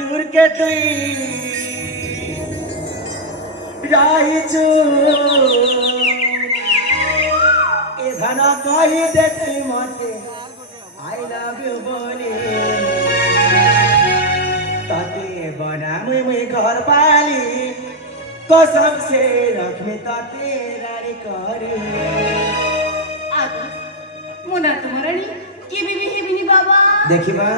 दूर के तुई राइचू ए घना कही देती मते आई लव यू बोली ताते बना मुई घर पाली कसम से रखमे ताते रानी करी मुना तुम्हारी की बीबी ही बिनी बाबा देखिबा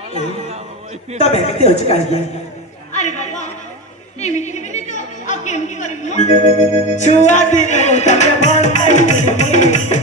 तब कहते हो चुका है अरे बाबा नहीं मिली मिली तो अब गेम की करेंगे छुआ दिनो तब भर आई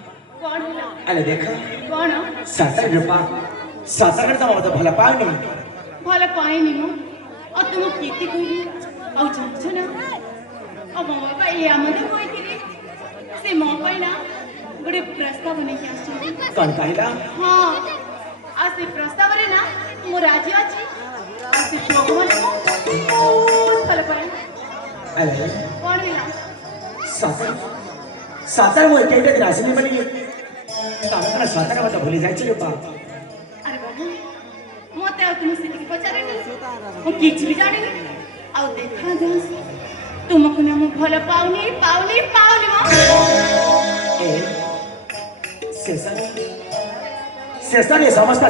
अरे देखो कौन सातर रूपा सातर तो मत भला पानी भला पाइनी म और तुम केते कोई औ जान्छ न अब म पाइले आमले कोइथिले से म पाइना गुडे प्रस्ताव बनेकी आछी कौन कहला हां आ से प्रस्ताव रे ना मो राजी अछि अरे कौन है सातर सातर वो एक दिन आसने बनी तारा सातर मत भूली जाए रे बा अरे बाबू मते आ तुम से पचारे नहीं किछ भी जाने आ देखा जास तुमको ना मु भल पाउनी पाउनी पाउनी मो ए शेषन ये समझता